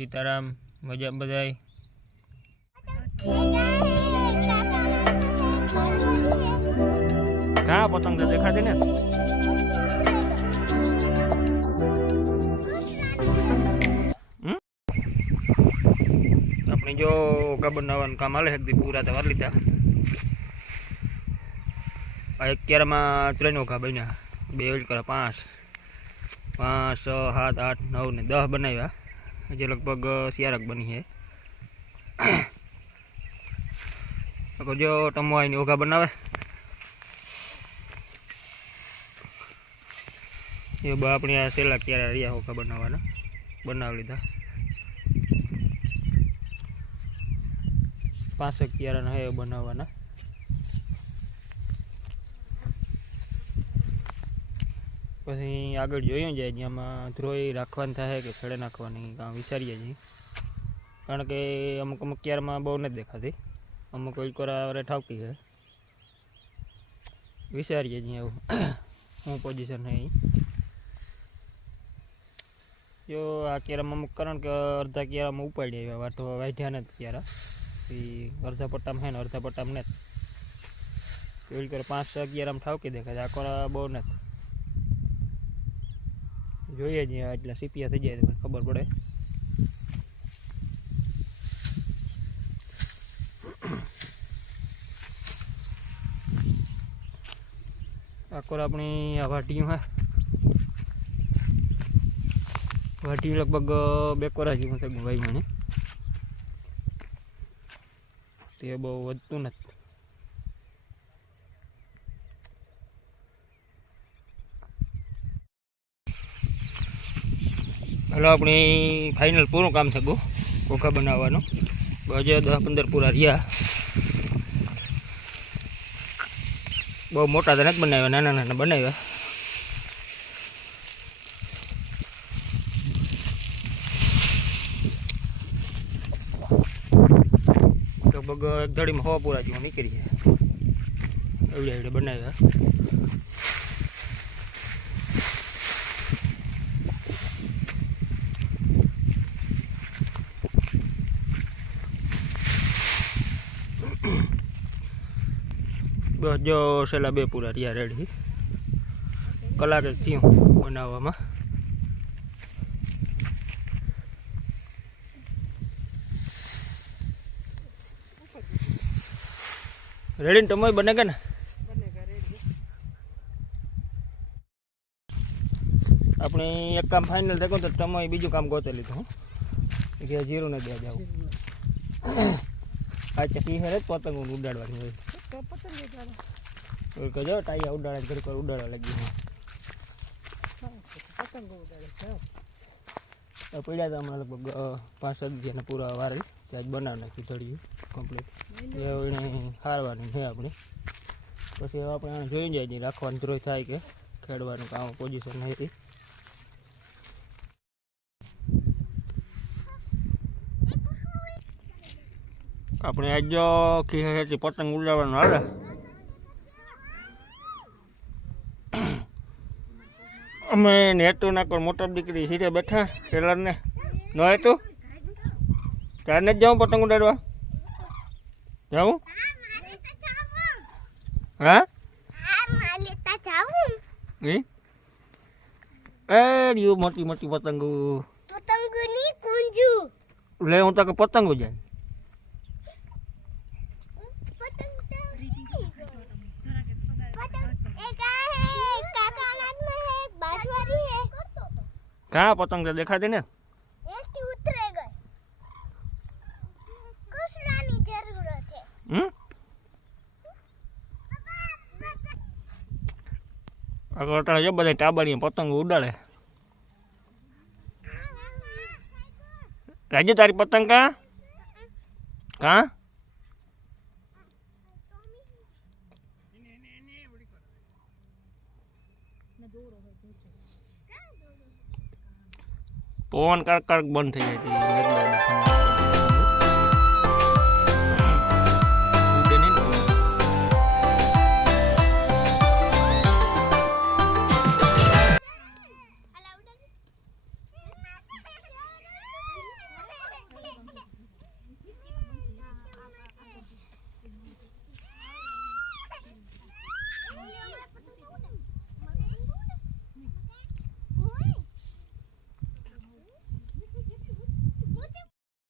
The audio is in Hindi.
सीताराम मजा बधाई। कहाँ पतंग तो देखा थी ना अपनी जो ओका बनावन काम आले एक दी पूरा तो वर लीधा। अत्यार में 3 ओका बन्या 2 कर 5 5 6 7 8 9 ने 10 बनाव्या जे लगभग 4 बनी है। तो जो टमो आई ओका बनावे ये अपने आ सेला क्या रिया ओका बनावाना बनाव लीधा 5 क्यारा है बनावाना। पछी आगळ जोईए जाए ज्यां ध्रोई राखवानी थाय के खड़े नाखवानी कां विचारीए छीए कारण के अमुक अमुक क्यार में बहु नहीं देखाती अमुक कोई कोरा ठावती है विचारीए छीए हूँ पोजीशन है जो आ क्यारा में अमुक कारण के अर्धा क्यारा में उपाड़ी आव्या वाटो वाढ्या ने क्यारा अर्धा पट्टा में है अर्धा पट्टा में नहीं कर 5 क्यारा में ठावकी देखाय आ कोरा बहु नहीं જોઈએ જ એટલા સીપિયા થઈ જાય તો ખબર પડે। आकोर अपनी आ वाटियों है वाटियों लगभग 2 कोरा जेवुं थे भाई मैंने ते बहु वधतुं नथी। हलो अपनी फाइनल पूरु काम थगु ओका बनावानो बजे 10-15 पूरा रिया बहु मोटा तो नहीं बनाव्या नाना नाना बनाव्या। लगभग एक धड़ी में 100 पूरा जेवा निकली है एवढे एवढे बनाव्या। बस जो सेला 2 पूरा रिया रेडी कलाक थी बनावा रेडी टमोय बनेगा ना अपने एक काम फाइनल देखो तो टमोय बीजू काम गोते लीधुं कि जीरो ने दे जाओ आ चकी है पतंग उडाड़वानी होय और कजो टाई उडाड़े घर पर उडाड़ा लगी है पतंग उडाड़े तो पड़ा था हमारे लगभग 5-7 दिन पूरा वार आज बना नाखी थोड़ी कम्प्लीट हारवानी है अपनी पछी अपने जोई जाए राखवानी ध्रोई थाय के खेड़वानुं काम पोजीशन नहीं थी। अपने आज जो खीसे पतंग उडाड़वानुं हाले अमे नेटू ना कोई मोटर दीकरी सीधे बैठा टेलर ने न हेतु तार ने जाऊँ पतंग उडाड़वा जाऊँ हाँ रियो मोटी मोटी पतंग पतंग नी कुंजू ले हूँ तक पतंग हो जाए कहाँ पतंग तो देखा देने उतरे गए कुछ लानी जरूरत है। अगर जो बड़े टाबरिया पतंग उड़ाड़े राजू तारी पतंग कहाँ कहाँ पवन कारक बंद थी जाती